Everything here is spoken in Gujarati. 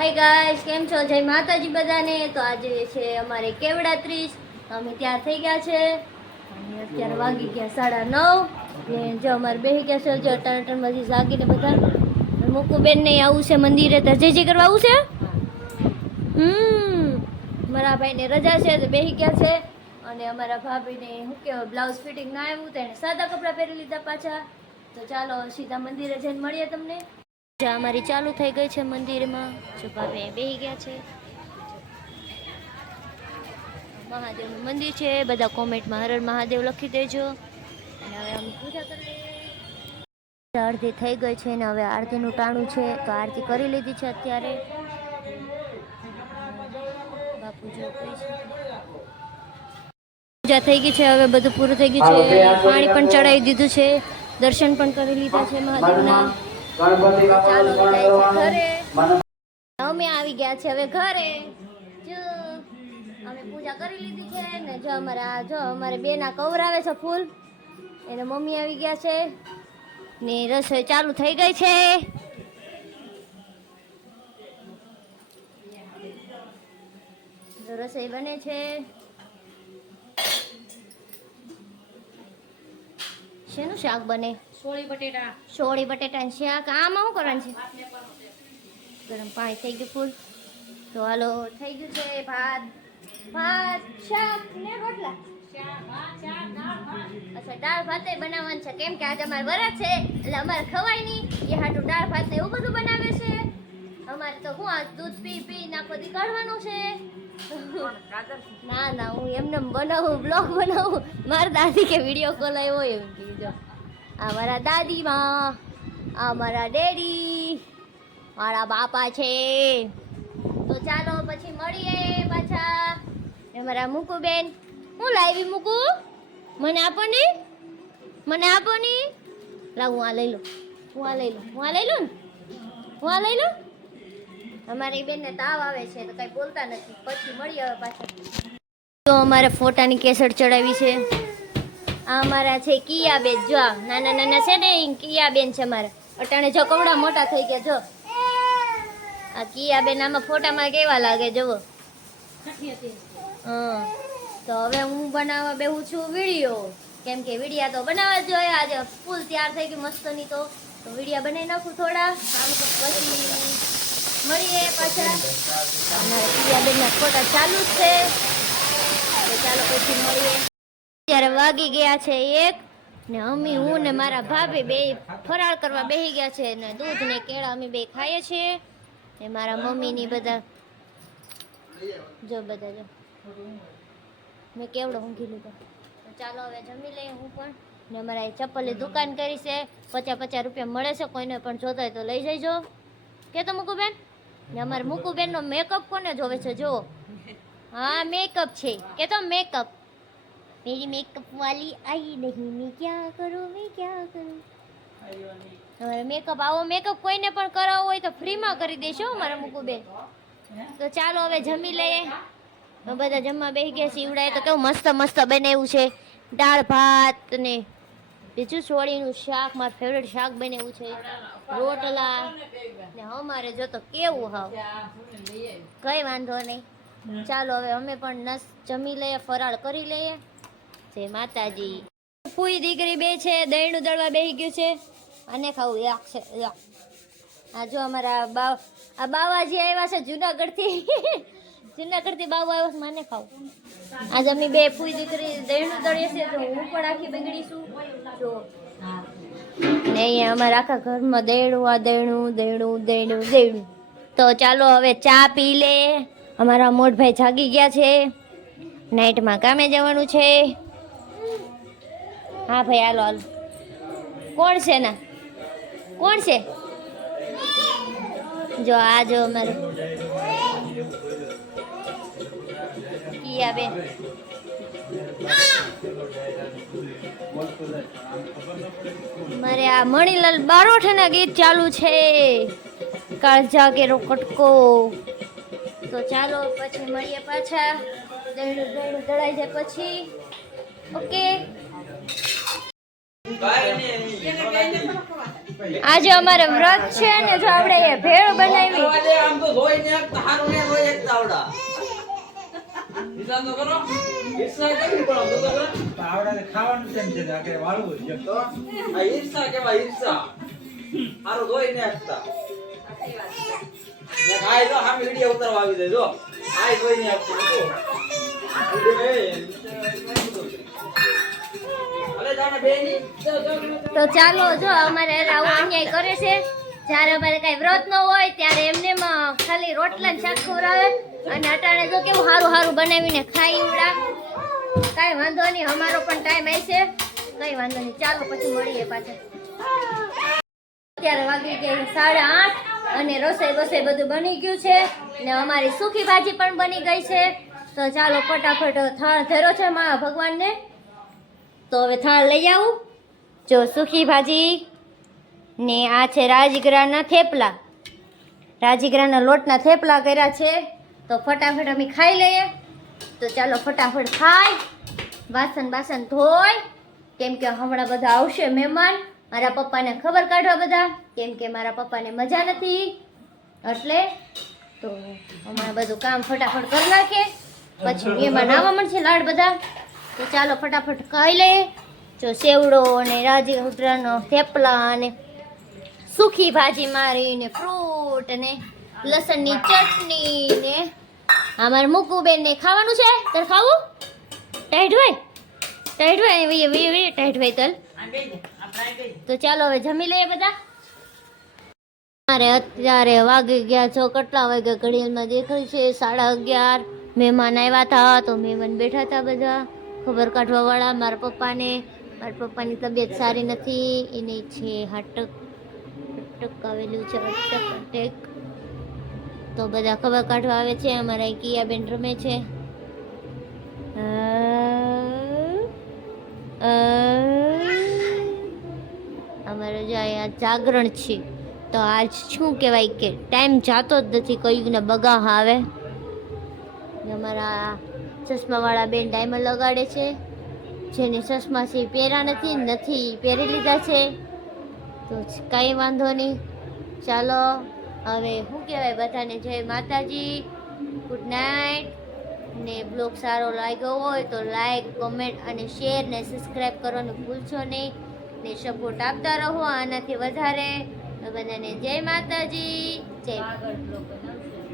હાય ગાઈસ કેમ છો? જય માતાજી બધાને. તો આજે છે અમારે કેવડા ત્રીસ અમે ત્યાં થઈ ગયા છે. અત્યારે વાગી ગયા સાડા નવ. ને જો અમારે બેસી ગયા છે જો ટન ટનમાંથી જાગીને બધા. મુકુબેન નહીં આવું છે મંદિરે. તો જય જય કરવા આવું છે? હમ. મારા ભાઈને રજા છે તો બેસી ગયા છે. અને અમારા ભાભીને શું કહેવાય, બ્લાઉઝ ફિટિંગ ના આવ્યું, તો એને સાદા કપડાં પહેરી લીધા પાછા. તો ચાલો સીધા મંદિરે જઈને મળીએ તમને. જા અમારી ચાલુ થઈ ગઈ છે મંદિરમાં. જો ભાભી બેહી ગયા છે. મહાદેવનું મંદિર છે. બધા કોમેન્ટમાં હર હર મહાદેવ લખી દેજો. અને હવે અમે પૂજા કરી આરતી થઈ ગઈ છે ને હવે આરતીનું ટાણું છે. તો આરતી કરી લીધી છે અત્યારે. બાપુ જો પૂજા થઈ ગઈ છે. હવે બધું પૂરું થઈ ગયું છે. પાણી પણ ચડાવી દીધું છે. દર્શન પણ કરી લીધા છે મહાદેવના. ચાલો બાપાનું સ્મરણ કરવાનું અમે આવી ગયા છે હવે ઘરે. જો અમે પૂજા કરી લીધી છે ને જો અમારા જો અમારે બેના કવર આવે છે ફૂલ. એને મમ્મી આવી ગયા છે. ને રસોઈ ચાલુ થઈ ગઈ છે. રસોઈ બને છે. શેનું શાક બને? સોળી બટેટા. સોળી બટેટાનું શાક. આમાં શું કરવાનું છે? ગરમ પાણી થઈ ગયું ફૂલ. તો હાલો થઈ ગયું છે ભાત. ભાત શાક ને રોટલા. અચ્છા દાળ ભાતે બનાવવાનું છે. કેમ કે આજે અમારે વરસ છે એટલે અમારે ખવાય નહીં. એ હાટું દાળ ભાત એવું બધું બનાવે છે. અમારે તો હું આ દૂધ પી પી નાખો દી કાઢવાનું છે. ના ના હું એમને એમ બનાવું બ્લોગ બનાવું. મારા દાદી કે વીડિયો કોલ આવ્યો એમ કીધું આ મારા દાદીમાં આ મારા ડેડી, મારા બાપા છે. તો ચાલો પછી મળીએ પાછા. અમારા મારા મુકુ બેન હું લાવી મૂકુ? મને આપો ને? મને આપો ને? લાવ હું આ લઈ લઉં. હું આ લઈ લઉં. હું આ લઈ લઉં ને? હું આ લઈ લઉં? અમારી બેનને તાવ આવે છે, તો કઈ બોલતા નથી. પછી મળીએ હવે પાછા. તો અમારે ફોટાની કેસેટ ચડાવી છે. આ અમારા છે કિયા બેન જો નાના નાના છે ને કિયા બેન છે મારા. અટાણે જો કવડા મોટા થઈ ગયા, જો. આ કિયા બેન આમાં ફોટામાં કેવા લાગે, જુઓ. હા. તો હવે હું બનાવવા બેહું છું વીડિયો. કેમ કે વિડીયા તો બનાવવા જોઈએ. આજે ફૂલ તૈયાર થઈ ગઈ મસ્તની તો. તો વિડીયા બનાવી નાખું થોડા. પછી મળીએ પાછા. અમારા કિયા બેનના ફોટા ચાલુ જ છે. ચાલો પછી મળીએ. ત્યારે વાગી ગયા છે એક ને અમી હું ને મારા ભાભી બે ફરાળ કરવા બેસી ગયા છે ને દૂધ ને કેળા અમે બે ખાઈએ છીએ. ને મારા મમ્મી ની બધા જો બધા જો. મેં કેવડો ઊંઘી લીધો. ચાલો હવે જમી લઈએ હું પણ. ને અમારા એ ચપ્પલની દુકાન કરી છે. પચાસ પચાસ રૂપિયા મળે છે, કોઈને પણ જોતા હોય તો લઈ જઈજો કે તો મૂકુબેન? ને અમારે મૂકુબેનનો મેકઅપ કોને જોવે છે? જો હા મેકઅપ છે. કે તો મેકઅપ मेरी मेकअप वाली आई नहीं मैं क्या करूँ मैं क्या करूँ તમારે મેકઅપ આવો મેકઅપ કોઈને પણ કરાવવો હોય તો ફ્રીમાં કરી દેશો મારા મુકુબેન તો ચાલો હવે જમી લઈએ હવે બધા જમવા બેસી ગયા સીવડાએ તો કેવું મસ્ત મસ્ત બનાવ્યું છે દાળ ભાત ને બીજું સોળીનું શાક મારું ફેવરેટ શાક બનાવ્યું છે રોટલા ને અમારે જો તો કેવું હાવ કઈ વાંધો નહીં ચાલો હવે અમે પણ નસ જમી લઈએ ફરાળ કરી લઈએ જય માતાજી. ફૂઈ દીકરી બે છે દહીંનું દળવા બેસી ગયું છે. અને ખાવું યાક છે યાક આ જો અમારા બાવ, આ બાવાજી આવ્યા છે જુનાગઢથી. જુનાગઢથી બાવા આવ્યો છે મને ખાવું. આજ અમે બે ફૂઈ દીકરી દહીંનું દળીએ છે તો હું પણ આખી બગડીશું જો ને અહીંયા અમારા આખા ઘરમાં દહીણું આ દહીણું દહીણું દહીણું દેણું. તો ચાલો હવે ચા પી લે. અમારા મોટભાઈ જાગી ગયા છે. નાઇટમાં કામે જવાનું છે. હા ભાઈ, હાલો હાલો. કોણ છે ના? કોણ છે? જો, આ જો અમારે. કિયા બેન. મારે આ મણીલાલ બારોઠના ગીત ચાલુ છે. કાળજા કેરો કટકો. તો ચાલો, પછી મળીએ પાછા. દળાઈ જાય પછી. ઓકે? આજે અમારે વ્રત છે ને જો આપણે એ ભેળ બનાવી. ને આ. ને ઉતારવા આવી જાય જો. આય ધોઈને એકતું જો. વીડિયો એ, અલે જાને બેની. જો, જો, જો. તો ચાલો જો, અમારે આવો અન્યાય કરે છે. જ્યારે અમારે કઈ વ્રત ન હોય, ત્યારે એમને ખાલી રોટલા ને શાક ખવડાવે અને અટાણે જો કેવું સારું સારું બનાવીને ખાઈ ઉડા કાંઈ વાંધો નહીં, અમારો પણ ટાઈમ આવશે કઈ વાંધો નહીં, ચાલો પછી મળીએ પાછા. અત્યારે વાગી ગયા સાડા આઠ અને રસોઈ બસોઈ બધું બની ગયું છે. ને અમારી સૂકી ભાજી પણ બની ગઈ છે. તો ચાલો ફટાફટ થાળ ધર્યો છે મા ભગવાનને. તો હવે થાળ લઈ આવું. જો સૂકી ભાજી ને આ છે રાજગરાના થેપલા. રાજગરાના લોટના થેપલા કર્યા છે. તો ફટાફટ અમે ખાઈ લઈએ. તો ચાલો ફટાફટ ખાઈ. વાસણ બાસણ ધોઈ. કેમ કે હમણાં બધા આવશે મહેમાન. મારા પપ્પાને ખબર કાઢવા બધા. કેમ કે મારા પપ્પાને મજા નથી. એટલે તો હમણાં બધું કામ ફટાફટ કરી નાખે પછી મહેમાન આવવા મળશે લાડ બધા. તો ચાલો ફટાફટ ખાઈ લઈએ. જો સેવડો અને રાજગરાનો થેપલા અને સૂકી ભાજી મારી ને ફ્રૂટ અને લસણની ચટણી ને અમારે મૂકુબેન ને ખાવાનું છે. તર ખાવું? ટાઈટ ભાઈ ટાઈટ ભાઈ ટાઈટ ભાઈ તલ. તો ચાલો હવે જમી લઈએ બધા. મારે અત્યારે વાગી ગયા છો, કેટલા વાગ્યા? ઘડિયાળમાં દેખાય છે સાડા અગિયાર. મહેમાન આવ્યા હતા, તો મહેમાન બેઠા હતા બધા. ખબર કાઢવા વાળા મારા પપ્પાને, મારા પપ્પાની તબિયત સારી નથી. એને છે હાટક અટક આવેલું છે અટક અટેક તો બધા ખબર કાઢવા આવે છે. અમારા કિયાબેન રમે છે. અમારે જો અહીંયા જાગરણ છે. તો આજ શું કહેવાય કે ટાઈમ જાતો જ નથી. કયું ને બગા આવે અમારા ચશ્માવાળા બેન ડાયમંડ લગાડે છે. જેને ચશ્મા છે પહેરા નથી નથી પહેરી લીધા છે. તો કાંઈ વાંધો નહીં. ચાલો, હવે શું કહેવાય બધાને? જય માતાજી. ગુડ નાઇટ ને બ્લોગ સારો લાગ્યો હોય તો લાઈક કોમેન્ટ અને શેર ને સબસ્ક્રાઈબ કરવાનું ભૂલશો નહીં. ને સપોર્ટ આપતા રહો આનાથી વધારે. બધાને જય માતાજી. જય